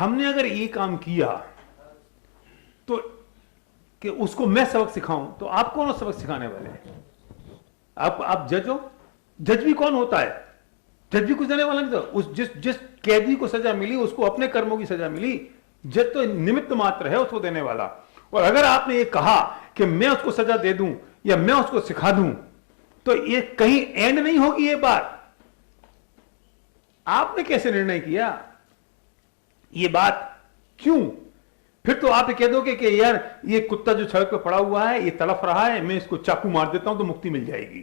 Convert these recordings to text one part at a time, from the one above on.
हमने अगर ये काम किया तो कि उसको मैं सबक सिखाऊं, तो आप कौन हो सबक सिखाने वाले? आप जज हो? जज भी कौन होता है? जज भी कुछ देने वाला नहीं था। उस जिस जिस कैदी को सजा मिली उसको अपने कर्मों की सजा मिली, जज तो निमित्त मात्र है उसको देने वाला। और अगर आपने ये कहा कि मैं उसको सजा दे दूं या मैं उसको सिखा दूं, तो ये कहीं एंड नहीं होगी ये बात। आपने कैसे निर्णय किया ये बात? क्यों? फिर तो आप ये कह दोगे कि यार ये कुत्ता जो सड़क पे पड़ा हुआ है ये तड़फ रहा है, मैं इसको चाकू मार देता हूं तो मुक्ति मिल जाएगी।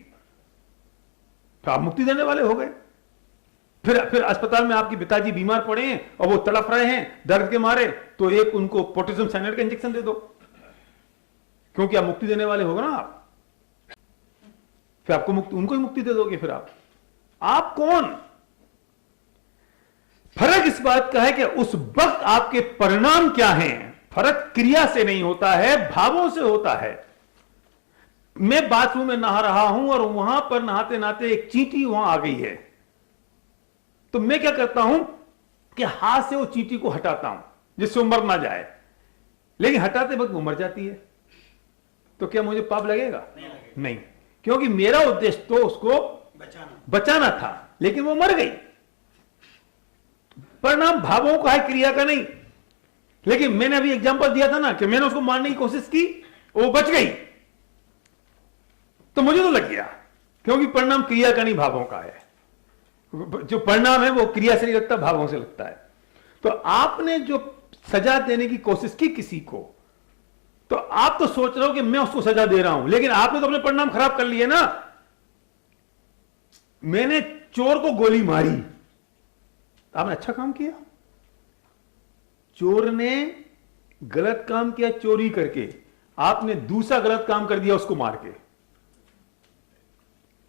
तो आप मुक्ति देने वाले हो गए। फिर अस्पताल में आपके पिताजी बीमार पड़े हैं और वो तड़फ रहे हैं दर्द के मारे, तो एक उनको पोटेशियम साइनाइड का इंजेक्शन दे दो, क्योंकि आप मुक्ति देने वाले होगा ना आप। फिर आपको मुक्ति, उनको ही मुक्ति दे दोगे। फिर आप कौन? फर्क इस बात का है कि उस वक्त आपके परिणाम क्या हैं। फर्क क्रिया से नहीं होता है, भावों से होता है। मैं बाथरूम में नहा रहा हूं और वहां पर नहाते नहाते एक चींटी वहां आ गई है, तो मैं क्या करता हूं कि हाथ से वो चींटी को हटाता हूं जिससे वो मर ना जाए, लेकिन हटाते वक्त वो मर जाती है, तो क्या मुझे पाप लगेगा? नहीं, क्योंकि मेरा उद्देश्य तो उसको बचाना था, लेकिन वो मर गई। परिणाम भावों का है, क्रिया का नहीं। लेकिन मैंने अभी एग्जांपल दिया था ना कि मैंने उसको मारने की कोशिश की, वो बच गई, तो मुझे तो लग गया, क्योंकि परिणाम क्रिया का नहीं भावों का है। जो परिणाम है वो क्रिया से नहीं लगता, भावों से लगता है। तो आपने जो सजा देने की कोशिश की किसी को, तो आप तो सोच रहे हो कि मैं उसको सजा दे रहा हूं, लेकिन आपने तो अपने परिणाम खराब कर लिए ना। मैंने चोर को गोली मारी, आपने अच्छा काम किया। चोर ने गलत काम किया चोरी करके, आपने दूसरा गलत काम कर दिया उसको मार के,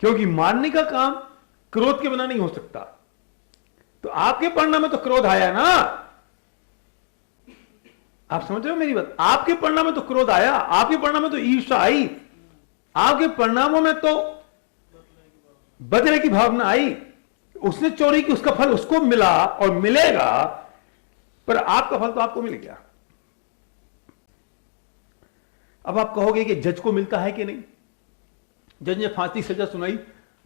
क्योंकि मारने का काम क्रोध के बिना नहीं हो सकता। तो आपके परिणाम में तो क्रोध आया ना। आप समझ रहे हो मेरी बात? आपके परिणाम में तो क्रोध आया, आपके परिणाम में तो ईर्ष्या आई, आपके परिणामों में तो बदले की भावना आई। उसने चोरी की, उसका फल उसको मिला और मिलेगा, पर आपका फल तो आपको मिल गया। अब आप कहोगे कि जज को मिलता है कि नहीं? जज ने फांसी सजा सुनाई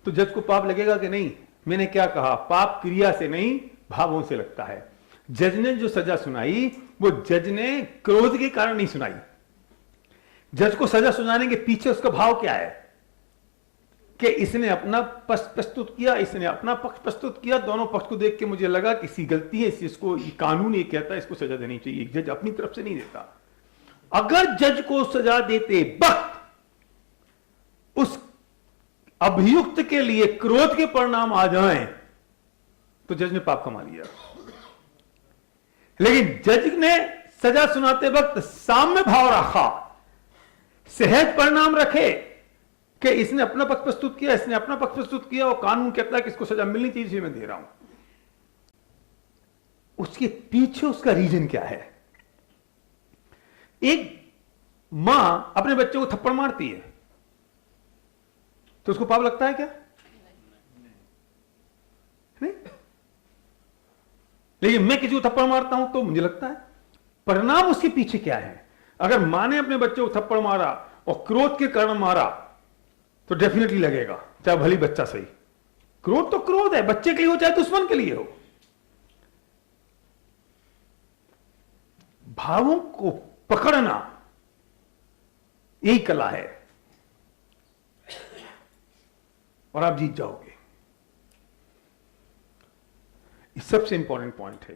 तो जज को पाप लगेगा कि नहीं? मैंने क्या कहा, पाप क्रिया से नहीं भावों से लगता है। जज ने जो सजा सुनाई वो जज ने क्रोध के कारण नहीं सुनाई। जज को सजा सुनाने के पीछे उसका भाव क्या है कि इसने अपना पक्ष प्रस्तुत किया, इसने अपना पक्ष प्रस्तुत किया, दोनों पक्ष को देख के मुझे लगा कि इसकी गलती है, इसको कानून ये कहता है इसको सजा देनी चाहिए। जज अपनी तरफ से नहीं देता। अगर जज को सजा देते वक्त उस अभियुक्त के लिए क्रोध के परिणाम आ जाएं तो जज ने पाप कमा लिया। लेकिन जज ने सजा सुनाते वक्त साम्य भाव रखा, सहज परिणाम रखे कि इसने अपना पक्ष प्रस्तुत किया, इसने अपना पक्ष प्रस्तुत किया, और कानून कहता है कि इसको सजा मिलनी चाहिए, मैं दे रहा हूं। उसके पीछे उसका रीजन क्या है? एक मां अपने बच्चे को थप्पड़ मारती है तो उसको पाप लगता है क्या? नहीं। लेकिन मैं किसी को थप्पड़ मारता हूं तो मुझे लगता है। परिणाम उसके पीछे क्या है? अगर मां ने अपने बच्चे को थप्पड़ मारा और क्रोध के कारण मारा तो डेफिनेटली लगेगा, चाहे भली बच्चा सही। क्रोध तो क्रोध है, बच्चे के लिए हो चाहे दुश्मन के लिए हो। भावों को पकड़ना यही कला है, और आप जीत जाओगे। ये सबसे इंपॉर्टेंट पॉइंट है।